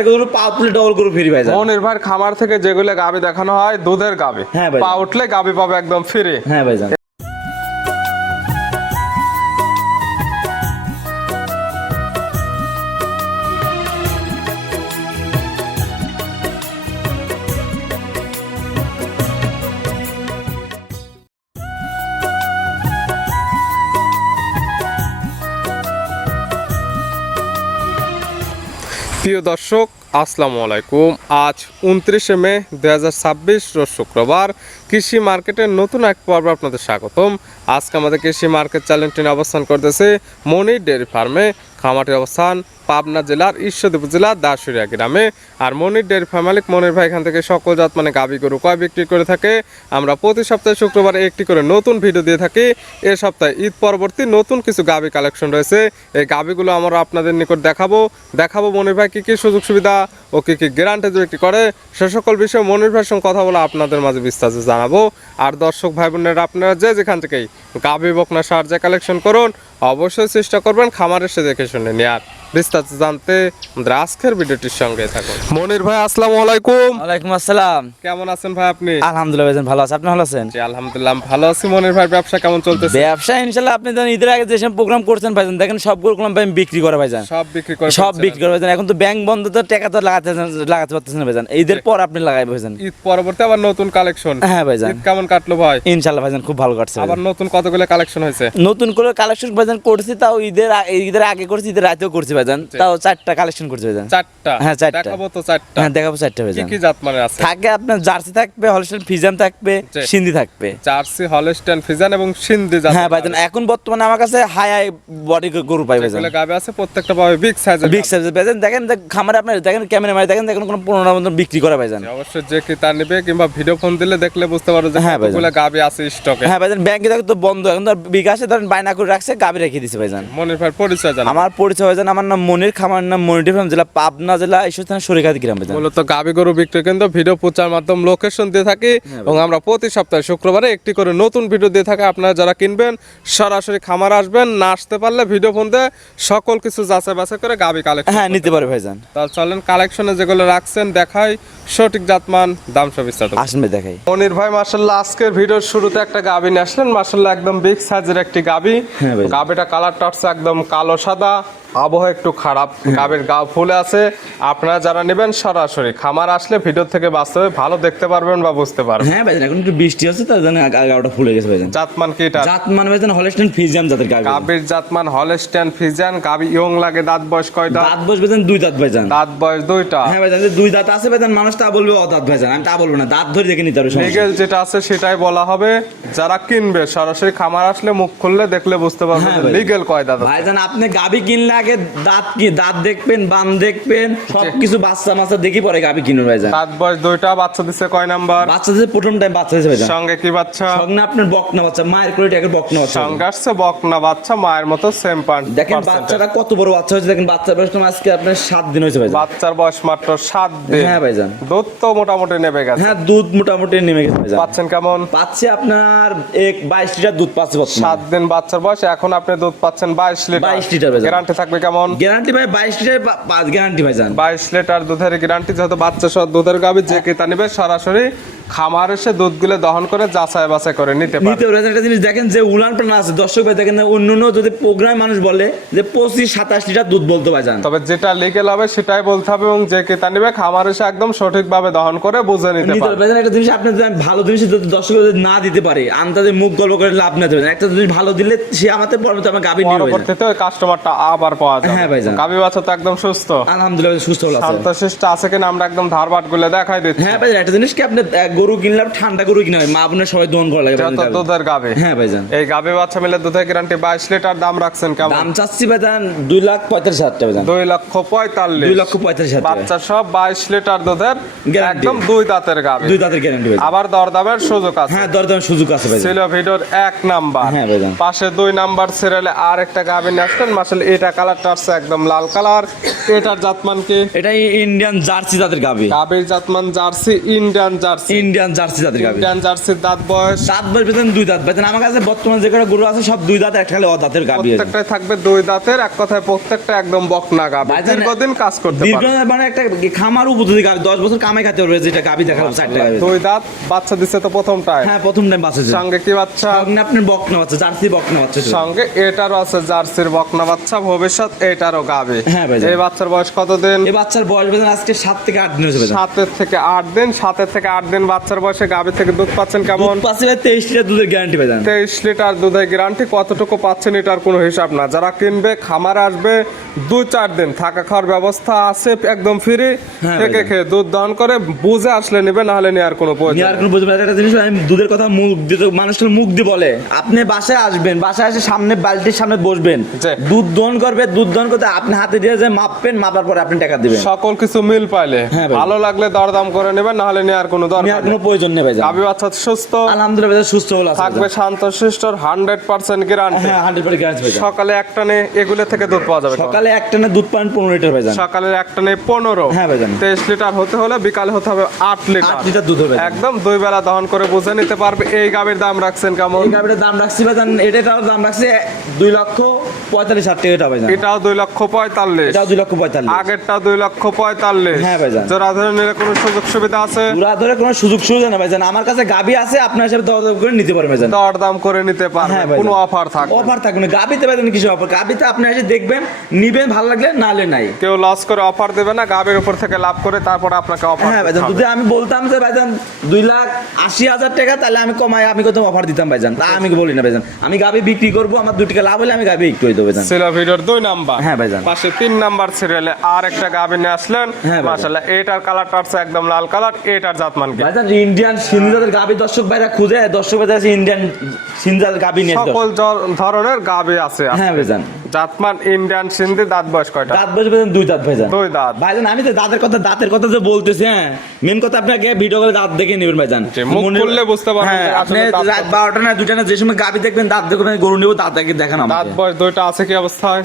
একটা গরু পা উঠলে ডবল গরু ফ্রি ভাইজান। মনির ভাইয়ের খামার থেকে যেগুলো গাবি দেখানো হয় দুধের গাবি, হ্যাঁ ভাই, পা উঠলে গাবি পাবে একদম ফ্রি। হ্যাঁ ভাইজান। প্রিয় দর্শক আসসালামু আলাইকুম। আজ 29শে মে 2026 রোজ শুক্রবার। কৃষি মার্কেটের নতুন এক পর্ব আপনাদের স্বাগতম। আজকে আমাদের কৃষি মার্কেট চ্যানেলটি অবস্থান করতেছে মনির ডেয়ারি ফার্মে। খামারটির অবস্থান পাবনা জেলার ঈশ্বরদী উপজেলার দাসুরিয়া গ্রামে। আর মনির ডেয়ারি ফার্ম মালিক মনির ভাই এখান থেকে সকল জাত মানে গাভী গরু কয় বিক্রি করে থাকে। আমরা প্রতি সপ্তাহে শুক্রবারে একটি করে নতুন ভিডিও দিয়ে থাকি। এ সপ্তাহে ঈদ পরবর্তী নতুন কিছু গাভী কালেকশন রয়েছে। এই গাভীগুলো আমরা আপনাদের নিকট দেখাবো মনির ভাই কী কী সুযোগ সুবিধা ও কী কী গ্যারান্টি বিক্রি করে, সে সকল বিষয়ে মনির ভাইয়ের সঙ্গে কথা বলে আপনাদের মাঝে বিস্তারিত জানাবো। আর দর্শক ভাই বোনেরা আপনারা যে যেখান থেকেই গাভী বকনা সার যে কালেকশন করুন, অবশ্যই চেষ্টা করবেন খামার এসে দেখে শুনে নেয়ার। বিস্তারিত জানতে আমাদের আজকের ভিডিওটির সঙ্গে থাকুন। মনির ভাই আসসালামু আলাইকুম। ওয়ালাইকুম আসসালাম। কেমন আছেন ভাই আপনি? আলহামদুলিল্লাহ ভাইজান ভালো আছি, আপনি ভালো আছেন? জি আলহামদুলিল্লাহ ভালো আছি। মনির ভাই ব্যবসা কেমন চলতেছে? ব্যবসা ইনশাআল্লাহ আপনি যখন ঈদের আগে যেসব প্রোগ্রাম করছেন ভাইজান, দেখেন সবগুলো ভাই বিক্রি করে ভাইজান, সব বিক্রি করে সব বিক্রি করে ভাইজান। এখন তো ব্যাংক বন্ধ, তো টাকা তো লাগাতে পারতেছেন না ভাইজান। ঈদের পর আপনি লাগাইবেন ভাইজান। ঈদ পরবর্তী আবার নতুন কালেকশন। হ্যাঁ ভাইজান। ঈদ কেমন কাটলো ভাই? ইনশাআল্লাহ ভাইজান খুব ভালো কাটছে। আবার নতুন কতগুলো কালেকশন হয়েছে? নতুন করে কালেকশন ভাইজান করছি, তাও ঈদের আগে করছি, ঈদের রাতেও করছি ভাইজান। তাও 4টা কালেকশন করছি ভাইজান। 4টা? হ্যাঁ 4টা দেখাবো তো 4টা। হ্যাঁ দেখাবো 4টা ভাইজান। কি কি জাত মানে আছে? থাকে আপনার জার্সি থাকবে, হলস্টাইন ফ্রিজিয়ান থাকবে, সিন্ধি থাকবে। জার্সি, হলস্টাইন ফ্রিজিয়ান এবং সিন্ধি জাত। হ্যাঁ ভাইজান এখন বর্তমানে আমার কাছে হাই বডি গরু পাই ভাইজান। এগুলো গাবে আছে প্রত্যেকটা পাবে বিগ সাইজের। বিগ সাইজের ভাইজান। দেখেন খামারে আপনার দেখেন, ক্যামেরা মারি দেখেন, দেখেন কোনো 15টার মতো বিক্রি করা ভাইজান। অবশ্যই যে কি তার নেবে কিংবা ভিডিও ফোন দিলে দেখলে বুঝতে পারো যে কতগুলো গাবে আছে স্টকে। হ্যাঁ ভাইজান ব্যাংকে দেখো তো বন্ধ, এখন তো বিকাশে ধরেন বায়না করে রাখছে, গাবি রেখে দিছে ভাইজান। মনির ভাই পরিচয় জানান। আমার পরিচয় ভাইজান, আমার নাম মনির, খামার নাম মনির ডেয়ারি ফার্ম, জেলা পাবনা জেলা ঈশ্বর থানা সরিঘাট গ্রাম ভাইজান। মূলত গাবি গরু বিক্রি কিন্তু ভিডিও প্রচার মাধ্যম লোকেশন দিয়ে থাকি এবং আমরা প্রতি সপ্তাহে শুক্রবারে একটি করে নতুন ভিডিও দিয়ে থাকি। আপনারা যারা কিনবেন সরাসরি খামার আসবেন, না আসতে পারলে ভিডিও ফোন দিয়ে সকল কিছু যাচাই বাছাই করে গাবি কালেকশন হ্যাঁ নিতে পারে ভাইজান। তাহলে চলেন কালেকশনে যেগুলো রাখছেন দেখাই, সঠিক জাতমান দাম সব বিস্তারিত আসবে দেখাই। মনির ভাই মাশাআল্লাহ আজকের ভিডিওর শুরুতে একটা গাবি নিয়ে আসলেন। মাশাআল্লাহ একদম বিগ সাইজের একটি গাবি। হ্যাঁ ভাই। গাবিটা কালারটা হচ্ছে একদম কালো সাদা, আবহাওয়া একটু খারাপ, গাবির গা ফুলে আছে। আপনারা যারা নেবেন সরাসরি খামার আসলে ভিডিও থেকে বাস্তবে ভালো দেখতে পারবেন বা বুঝতে পারবেন। হ্যাঁ ভাইজান এখন একটু বৃষ্টি আছে, তার জন্য গাওটা ফুলে গেছে ভাইজান। জাতমান কি এটা? জাতমান ভাইজান হলস্টাইন ফ্রিজিয়ান জাতের গাবি। গাবির জাতমান হলস্টাইন ফ্রিজিয়ান। গাবি ইয়ং লাগে। দাঁত বয়স কয় দাঁত? দাঁত বয়স ভাইজান 2 দাঁত ভাইজান। দাঁত বয়স 2টা? হ্যাঁ ভাইজান 2 দাঁত আছে ভাইজান। মানুষ তা বলবে অদাঁত ভাইজান, আমি তা বলবো না, দাঁত ধরে দেখে নিতে হবে। লিগ্যাল যেটা আছে সেটাই বলা হবে। যারা কিনবে সরাসরি খামার আসলে মুখ খুললে দেখলে বুঝতে পারবেন লিগ্যাল কয় দাঁত ভাইজান। আপনি গাবি কিনলে আগে দাঁত দেখবেন, বান দেখবেন, সবকিছু বাচ্চা মাচ্চা দেখি পরে গাবি কিনুন ভাইজান। দাঁত বয়স 2টা। বাচ্চা দিছে কয় নাম্বার? বাচ্চা দিছে প্রথম টাইম বাচ্চা দিছে ভাইজান। সঙ্গে কি বাচ্চা? সঙ্গে আপনার বকনা বাচ্চা, মায়ের কোলে টাকা বকনা বাচ্চা। সঙ্গে আসছে বকনা বাচ্চা, মায়ের মতো সেম পার্ট। দেখেন বাচ্চাটা কত বড় বাচ্চা হয়েছে, দেখেন বাচ্চার বয়স তোমার আজকে আপনার 7 দিন হয়েছে ভাইজান। বাচ্চার বয়স মাত্র 7 দিন। হ্যাঁ ভাইজান। দুধ তো মোটামুটি নেবে গেছে। হ্যাঁ দুধ মোটামুটি নেমে গেছে ভাইজান। পাচ্ছেন কেমন? পাচ্ছে আপনার 22 লিটার দুধ পাচ্ছে বর্তমানে। 7 দিন বাচ্চার বয়স, এখন আপনি দুধ পাচ্ছেন 22 লিটার। 22 লিটার ভাইজান। গ্যারান্টি থাকবে কেমন? গ্যারান্টি ভাই 22 লিটার গ্যারান্টি ভাইজান। 22 লিটার দুধের গ্যারান্টি। যেহেতু বাচ্চা সহ দুধের গাবি, যে ক্রেতা নেবে সরাসরি খামার এসে দুধগুলো দহন করে যাচাই বাছাই করে নিতে পারে। একটা জিনিস দেখেন যে উলান প্রাণ আছে দর্শক ভাই, দেখেন অন্য যদি প্রোগ্রাম মানুষ বলে যে 25-27 লিটার দুধ বলতে ভাইজান, তবে যেটা লিগ্যাল হবে সেটাই বলতে হবে এবং যে ক্রেতা নেবে খামার এসে একদম সঠিকভাবে দহন করে বুঝে নিতে পারে। একটা জিনিস আপনি ভালো জিনিস দর্শক না দিতে পারে, আন্দাজে মুখ গল্প করে লাভ না দেবেন। একটা জিনিস ভালো দিলে সে আমাদের পরবর্তী আমার গাবি নিয়ে পরবর্তীতে ওই কাস্টমারটা আবার পাওয়া যায়। হ্যাঁ ভাইজান। গাবি বাচ্চা তো একদম সুস্থ আলহামদুলিল্লাহ, সুস্থ আছে। শান্তশিষ্ট আছে কিনা আমরা একদম ধারবাট গুলো দেখাই দিচ্ছি। হ্যাঁ ভাই একটা জিনিস কি আপনি গরু কিনলে ঠান্ডা গরু কিনা হয়, মা বোনের সবাই দহন করা লাগে দুধের গাবি। হ্যাঁ ভাইজান। এই গাবি বাচ্চা মিলে দুধের গ্যারান্টি 22 লিটার। দাম রাখছেন কেমন? দাম চাচ্ছি ভাইজান 2,45,000 টাকা ভাইজান। 2,45,000। 2,45,000 বাচ্চা সব 22 লিটার দুধের একদম 2 দাঁতের গাবি। 2 দাঁতের গ্যারান্টি ভাইজান। আবার দরদামের সুযোগ আছে। হ্যাঁ দরদামের সুযোগ আছে ভাইজান। ছিল ভিডিওর 1 নাম্বার। হ্যাঁ ভাইজান। পাশে 2 নাম্বার সিরিয়ালে আর একটা গাবি নিয়ে আসলেন। মাশাআল্লাহ এটা কালারটা আছে একদম লাল কালার। এটার জাতমান কি? এটা ইন্ডিয়ান জার্সি জাতের গাবি। গাবির জাতমান jersey, Indian jersey. Indian jersey জাতের গাবি। ইন্ডিয়ান জার্সির দাঁত বয়স দাঁত বয়স বেতন 2 দাঁত বেতন। আমার কাছে বর্তমানে যে কটা গরু আছে সব 2 দাঁত, একটা খালি অদাঁতের গাবি। প্রত্যেকটাই থাকবে 2 দাঁতের, এক কথায় প্রত্যেকটা একদম বকনা গাবি, ভাইজান, দীর্ঘদিন কাজ করতে দীর্ঘ পারবে। মানে একটা খামার উপযোগী গাবি, 10 বছর কামাই খেতে পারবে যেটা গাবি দেখালাম 4টা গাবি। 2 দাঁত, বাচ্চা দিচ্ছে তো প্রথমটায়। হ্যাঁ প্রথম টাইম বাচ্চা দিছে। সঙ্গে কি বাচ্চা? সঙ্গে আপনার বকনা বাচ্চা, জার্সি বকনা বাচ্চা ছিল। সঙ্গে এটারও আছে জার্সির বকনা বাচ্চা, ভবিষ্যৎ এটারও গাবে। হ্যাঁ ভাইজান। এই বাচ্চার বয়স কতদিন? এই বাচ্চার বয়স বেতন আজকে 7 থেকে 8 দিন হয়েছে। 7 থেকে 8 দিন। 7 থেকে 8 দিন বাচ্চার বয়সে গাবে থেকে দুধ পাচ্ছেন কেমন? পাশে 23 লিটার দুধের গ্যারান্টি পাবেন। 23 লিটার দুধের গ্যারান্টি। কতটুকু পাচ্ছেন এটার কোনো হিসাব না। যারা কিনবে খামারে আসবে 2-4 দিন থাকা খাওয়ার ব্যবস্থা আছে একদম ফ্রি, হ্যাঁ থেকে ভাইজান। খেয়ে দুধ দহন করে বুঝে আসলে নেবে, না হলে নেওয়ার কোনো প্রয়োজন নিয়ার কোনো বুঝবে না। একটা জিনিস আমি দুধের কথা মুখ দিয়ে মানুষের মুখ দিয়ে বলে, আপনি বাসায় আসবেন, বাসায় এসে সামনে বালতির সামনে বসবেন, জি। দুধ দহন করবে, দুধ দহন করতে আপনি হাতে দিয়ে যে মাপবেন, মাপার পরে আপনি টাকা দিবেন। সকল কিছু মিল পাইলে হ্যাঁ ভাই। ভালো লাগলে দরদাম করে নেবেন, না হলে নেওয়ার কোনো নেওয়ার দরকার কোনো নেই। প্রয়োজন নেই ভাইজান। গাভী বাচ্চা সুস্থ, আলহামদুলিল্লাহ ভাইজান, সুস্থ হলো আছে থাকবে শান্ত শিষ্টর, 100% গ্যারান্টি। হ্যাঁ 100% গ্যারান্টি ভাইজান। সকালে একটানে এগুলো থেকে দুধ পাওয়া যাবে কেমন? সকালে একটানে দুধ পান 15 লিটার ভাইজান। সকালে একটানে 15। হ্যাঁ ভাইজান। 23 লিটার হতে হলে বিকালে হতে হবে 8 লিটার। 8 লিটার দুধ হবে। একদম 2 বেলা দহন করে বুঝে নিতে পারবে। এই গাভীর দাম রাখছেন কেমন? এই গাবিটার দাম রাখছি ভাইজান, এটার দাম রাখছি 2,45,000 টাকা এটা ভাইজান। এটাও 2,45,000। এটাও 2,45,000। আগেরটা 2,45,000। হ্যাঁ ভাইজান। জোড়া ধরে নিলে কোনো সুযোগ সুবিধা আছে? পুরা ধরে কোনো সুযোগ সুবিধা না ভাইজান। আমার কাছে গাবি আছে, আপনার হিসাবে দরদাম করে নিতে পারবেন ভাইজান। দরদাম করে নিতে পারবে, হ্যাঁ ভাইজান। কোনো অফার থাকবে? অফার থাকবে না গাবিতে ভাইজান, কিছু অফার গাবিতে আপনি এসে দেখবেন, নিবেন, ভালো লাগলে, না হলে নাই। কেউ লস করে অফার দেবে না, গাভীর উপর থেকে লাভ করে তারপর আপনাকে অফার। হ্যাঁ ভাইজান, যদি আমি বলতাম যে ভাইজান 2,80,000 টাকা, তাহলে আমি কমাই আমি কত অফার দিতাম ভাইজান, তা আমি বলি না ভাইজান। আমি গাবি বিক্রি করবো, আমার 2 টাকা লাভ হলে আমি গাবি বিক্রি করে দেবো ভাইজান। ছিল ভিডিওর 2 নাম্বার। হ্যাঁ ভাইজান। পাশে 3 নাম্বার সিরিয়ালে আর একটা গাভী নিয়ে আসলেন। হ্যাঁ ভাইজান। মাশাআল্লাহ, এটার কালারটা আছে একদম লাল কালার। এটার জাতমান কি? ভাইজান ইন্ডিয়ান সিন্ধাদের গাবি দর্শক ভাইরা খুঁজে, দর্শক ভাইরা আছে ইন্ডিয়ান সিন্ধার গাবি নিয়ে। সকল ধরনের গাভী আছে। হ্যাঁ ভাইজান। জাতমান ইন্ডিয়ান সিন্ধি। দাঁত বয়স কয়টা? দাঁত বসে ভাইজান 2 দাঁত ভাইজান। 2 দাঁত। ভাইজান আমি তো দাঁতের কথা যে বলতেছি, হ্যাঁ মেন কথা আপনাকে ভিডিও করে দাঁত দেখে নেবেন ভাইজান। জি, মুখ খুললে বুঝতে পারবেন হ্যাঁ, যে আপনি আসলে দাঁত রাত 12টা না 2টা না যে সময় গাবি দেখবেন, দাঁত দেখবেন, গরু নেবো, দাঁত দেখে দেখানো দাঁত বয়স 2টা আছে কি অবস্থায়?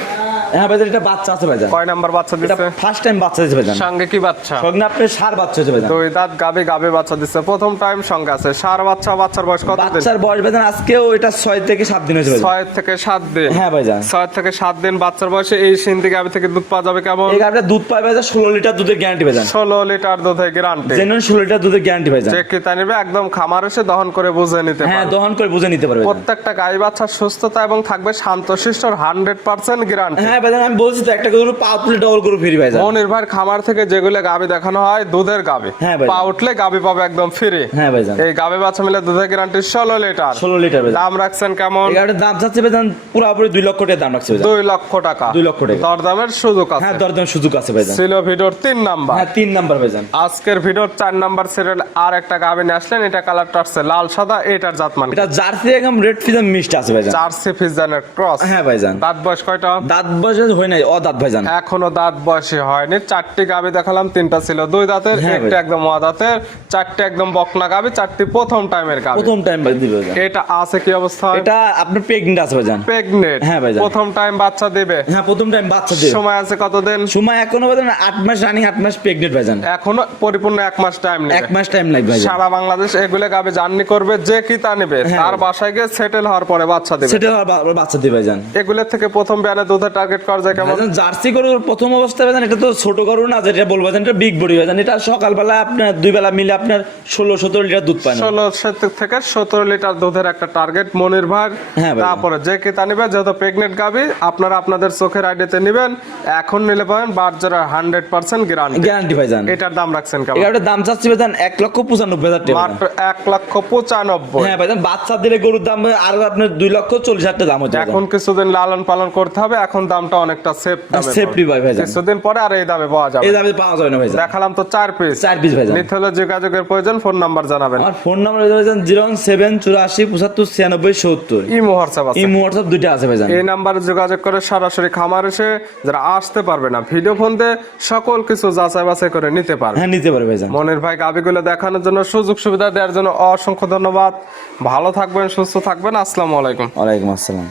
হ্যাঁ ভাইজান, এটা বাচ্চা আছে ভাইজান। কয় নাম্বার বাচ্চা এটা দিচ্ছে? ফার্স্ট টাইম বাচ্চা দিচ্ছে ভাইজান। সঙ্গে কি বাচ্চা? সঙ্গে আপনার সার বাচ্চা হচ্ছে ভাইজান। 2 দাঁত গাভী বাচ্চা দিচ্ছে প্রথম টাইম। সঙ্গে আছে সার বাচ্চা। বাচ্চার বয়স কত দিন? বাচ্চার বয়স ভাইজান আজকেও এটা 6 থেকে 7 দিন হয়েছে ভাইজান। 6 থেকে 7 দিন। হ্যাঁ ভাইজান। 6 থেকে 7 দিন বাচ্চার বয়সে এই সিন্ধি গাভী থেকে দুধ পাওয়া যাবে কেমন? এই গাবিটা দুধ পাবে ভাইজান 16 লিটার দুধের গ্যারান্টি ভাইজান। 16 লিটার দুধের গ্যারান্টি। জেনুইন 16 লিটার দুধের গ্যারান্টি ভাইজান। যে ক্রেতা নেবে একদম খামার এসে দহন করে বুঝে নিতে হ্যাঁ পারবে। দহন করে বুঝে নিতে পারবে ভাইজান। প্রত্যেকটা গাই বাচ্চার সুস্থতা এবং থাকবে শান্তশিষ্টর 100% গ্যারান্টি। হ্যাঁ ভাইজান, আমি বলছি তো একটা গরু পা উঠলে ডবল গরু ফ্রি ভাইজান। মনির্ভর খামার থেকে যেগুলো গাভী দেখানো হয় দুধের গাভী, হ্যাঁ ভাইজান। পা উঠলে গাভী পাবে একদম ফ্রি। হ্যাঁ ভাইজান। এই গাভী বাচ্চা মিলে দুধের গ্যারান্টি 16 লিটার। 16 লিটার ভাইজান। দাম রাখছেন কেমন? এই গাবিটার দাম চাচ্ছে ভাইজান পুরোপুরি 2 লক্ষ টাকা দাম রাখছে ভাইজান। 2 লক্ষ টাকা। 2 লক্ষ টাকা। দরদামের সুযোগ আছে। হ্যাঁ দরদাম সুযোগ আছে ভাইজান। ছিল ভিডিওর 3 নাম্বার। হ্যাঁ 3 নাম্বার ভাইজান। আজকের ভিডিওর 4 নাম্বার সিরিয়াল আর একটা গাভী নিয়ে আসলেন। এটা কালারটা আছে লাল সাদা। এটার জাতমান কি? এটা জার্সি একদম রেড ফিজান মিক্সড আছে ভাইজান। জার্সি ফিজিয়ানের ক্রস। হ্যাঁ ভাইজান। দাঁত বয়স কয়টা? দাঁত বয়স হয় নাই, অদাঁত ভাইজান। এখনো দাঁত বয়সে হয়নি। 4টি গাভী দেখালাম, 3টা ছিল 2 দাঁতের, হ্যাঁ একটা ভাই। একদম অদাঁতের, 4টি একদম বকনা গাভী, 4টি প্রথম টাইমের গাভী। প্রথম টাইম দিবে ভাইজান। এটা আছে কি অবস্থা? এটা আপনার প্রেগন্যান্ট আছে ভাইজান। প্রেগনেন্ট। হ্যাঁ ভাইজান। প্রথম টাইম বাচ্চা দেবে। হ্যাঁ প্রথম টাইম বাচ্চা দিবে। সময় আছে কতদিন? সময় এখনো ভাইজান 8 মাস রানিং, 8 মাস প্রেগন্যান্ট ভাইজান। এখনো পরিপূর্ণ 1 মাস টাইম নেবে। 1 মাস টাইম লাগবে ভাইজান। সারা বাংলাদেশ এগুলো গাভী জার্নি করবে, যে কি তা নেবে হ্যাঁ তার ভাই। বাসায় গিয়ে সেটেল হওয়ার পরে বাচ্চা দেবে। সেটা বাচ্চা দিবে ভাইজান। এগুলোর থেকে প্রথম বিয়ানে দুধের টার্গেট করা যায় কেমন? ভাইজান জার্সি গরুর প্রথম অবস্থায় ভাইজান, এটা তো ছোট গরু না যেটা বলবো ভাইজান, এটা বিগ বডি ভাইজান। এটা সকালবেলা আপনার 2 বেলা মিলে আপনার 16-17 লিটার দুধ পায় না। 16 থেকে 17 লিটার দুধের একটা টার্গেট মনির ভাই। হ্যাঁ ভাই। তারপরে যে কি তা নিবে, যেহেতু প্রেগনেন্ট গাভী আপনারা আপনাদের চোখের আইডিতে নেবেন। এখন নিলে পাবেন বাচ্চারা 100% গ্যারান্টি। গ্যারান্টি ভাইজান। এটার দাম রাখছেন কেমন? এটার দাম চাচ্ছি ভাইজান 1,95,000 টাকা। মাত্র 1,95,000। হ্যাঁ ভাইজান, বাচ্চা দিলে গরুর দাম আরো আপনার 2,40,000 টাকা দাম হচ্ছে এখন কিছুদিন লালন পালন করতে হবে, এখন দামটা অনেকটা সেফ দামে সেফটি পাবেন। ভাই ভাইজান। কিছুদিন পরে আর এই দামে পাওয়া যাবে। এই দামে পাওয়া যাবে না ভাইজান। দেখালাম তো 4 পিস। 4 পিস ভাইজান। নিতে হলে যোগাযোগের প্রয়োজন, ফোন নাম্বার জানাবেন। আমার ফোন নাম্বার ভাইজান 01784759670। ইমো হোয়াটসঅ্যাপ আছে। এই হোয়াটসঅ্যাপ দুইটা আছে ভাইজান। এই নাম্বারে যোগাযোগ করে সরাসরি খামার এসে যারা আসতে পারবে না, ভিডিও ফোন দিয়ে সকল কিছু যাচাই বাছাই করে নিতে পারবে। হ্যাঁ নিতে পারবে ভাইজান। মনির ভাই গাভীগুলো দেখানোর জন্য, সুযোগ সুবিধা দেওয়ার জন্য অসংখ্য ধন্যবাদ। ভালো থাকবেন, সুস্থ থাকবেন। আসসালামু আলাইকুম। ওয়ালাইকুম আসসালাম।